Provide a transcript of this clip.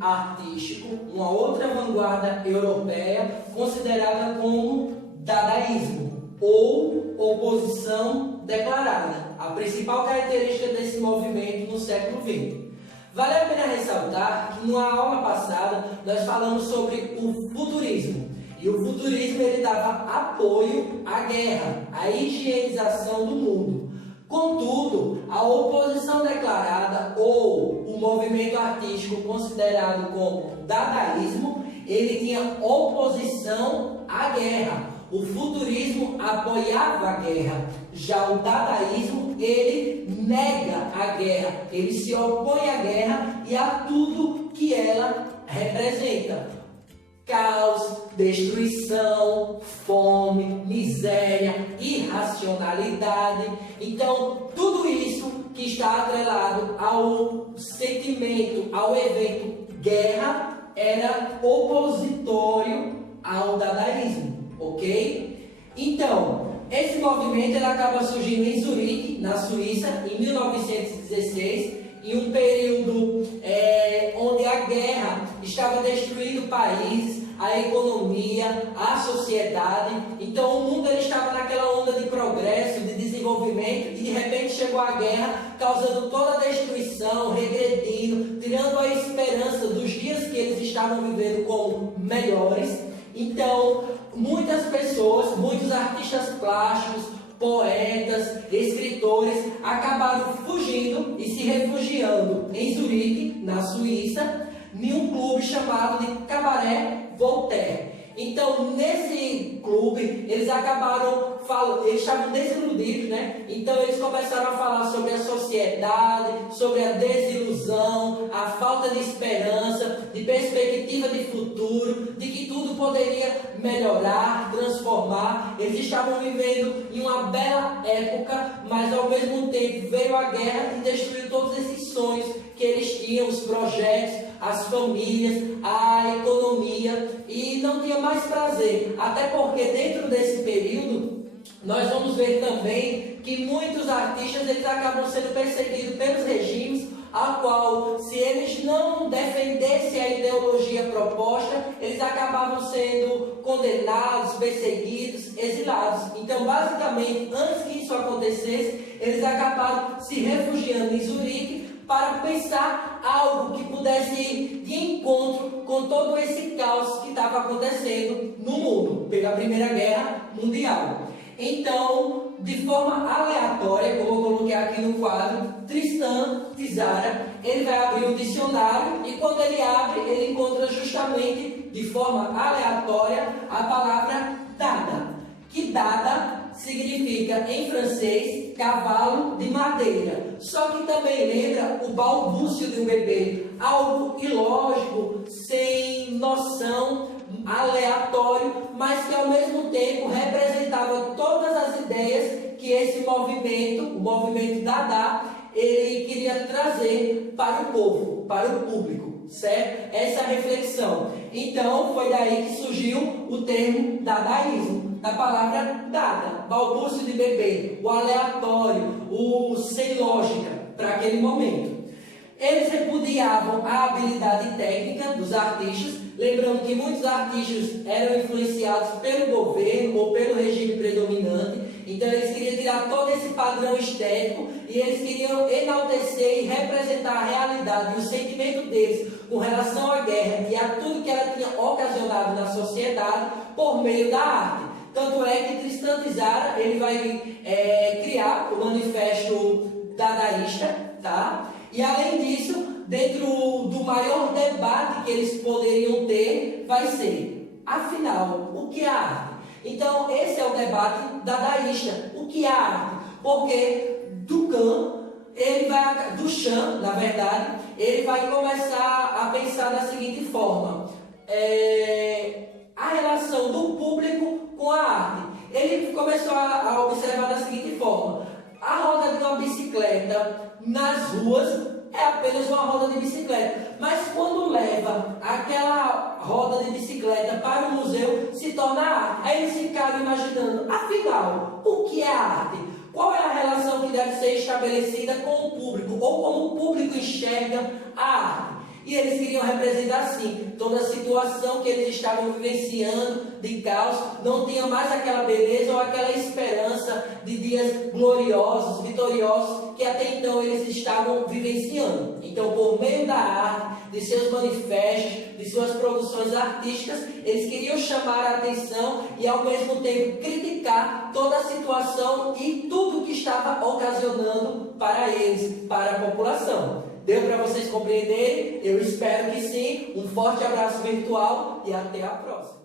artístico, uma outra vanguarda europeia considerada como dadaísmo ou oposição declarada, a principal característica desse movimento no século XX. Vale a pena ressaltar que numa aula passada nós falamos sobre o futurismo. E o futurismo ele dava apoio à guerra, à higienização do mundo. Contudo, a oposição declarada ou o movimento artístico considerado como dadaísmo, ele tinha oposição à guerra. O futurismo apoiava a guerra, já o dadaísmo, ele nega a guerra, ele se opõe à guerra e a tudo que ela representa. Caos, destruição, fome, miséria, irracionalidade. Então, tudo isso que está atrelado ao sentimento, ao evento guerra, era opositório ao dadaísmo. Ok? Então, esse movimento ele acaba surgindo em Zurique, na Suíça, em 1916, em um período onde a guerra estava destruindo países, a economia, a sociedade. Então, o mundo ele estava naquela onda de progresso, de desenvolvimento, e de repente chegou a guerra, causando toda a destruição, regredindo, tirando a esperança dos dias que eles estavam vivendo como melhores. Então, muitas pessoas, muitos artistas plásticos, poetas, escritores acabaram fugindo e se refugiando em Zurique, na Suíça, em um clube chamado de Cabaret Voltaire. Então, nesse clube, eles acabaram falando, eles estavam desiludidos, né? Então, eles começaram a falar sobre a sociedade, sobre a desilusão, a falta de esperança, de perspectiva de futuro, de que tudo poderia melhorar, transformar. Eles estavam vivendo em uma bela época, mas ao mesmo tempo veio a guerra e destruiu todos esses sonhos que eles tinham, os projetos, as famílias, a economia, e não tinha mais prazer. Até porque dentro desse período nós vamos ver também que muitos artistas eles acabam sendo perseguidos pelos regimes, a qual, se eles não defendessem a ideologia proposta, eles acabavam sendo condenados, perseguidos, exilados. Então, basicamente, antes que isso acontecesse, eles acabaram se refugiando em Zurique para pensar algo que pudesse ir de encontro com todo esse caos que estava acontecendo no mundo, pela Primeira Guerra Mundial. Então, de forma aleatória, como eu coloquei aqui no quadro, Tristan Tzara, ele vai abrir um dicionário e quando ele abre, ele encontra justamente, de forma aleatória, a palavra dada, que dada significa em francês cavalo de madeira, só que também lembra o balbúcio de um bebê, algo ilógico, sem noção, aleatório, mas que ao mesmo tempo representava todas as ideias que esse movimento, o movimento Dada, ele queria trazer para o povo, para o público, certo? Essa reflexão. Então foi daí que surgiu o termo dadaísmo, da palavra dada, balbúcio de bebê, o aleatório, o sem lógica para aquele momento. Eles repudiavam a habilidade técnica dos artistas, lembrando que muitos artistas eram influenciados pelo governo ou pelo regime predominante, então eles queriam tirar todo esse padrão estético e eles queriam enaltecer e representar a realidade e o sentimento deles com relação à guerra e a tudo que ela tinha ocasionado na sociedade por meio da arte. Tanto é que Tristan Tzara, ele vai criar o manifesto dadaísta, tá? E além disso, dentro do maior debate que eles poderiam ter, vai ser, afinal, o que é arte? Então, esse é o debate dadaísta. O que é arte? Porque Duchamp, na verdade, ele vai começar a pensar da seguinte forma: a relação do público com a arte. Ele começou a observar da seguinte forma: a roda de uma bicicleta nas ruas é apenas uma roda de bicicleta, mas quando leva aquela roda de bicicleta para o museu, se torna arte. Aí eles ficaram imaginando, afinal, o que é arte? Qual é a relação que deve ser estabelecida com o público, ou como o público enxerga a arte? E eles queriam representar assim, toda a situação que eles estavam vivenciando de caos, não tinha mais aquela beleza ou aquela esperança de dias gloriosos, vitoriosos, que até então eles estavam vivenciando. Então, por meio da arte, de seus manifestos, de suas produções artísticas, eles queriam chamar a atenção e ao mesmo tempo criticar toda a situação e tudo que estava ocasionando para eles, para a população. Deu para vocês compreenderem? Eu espero que sim. Um forte abraço virtual e até a próxima.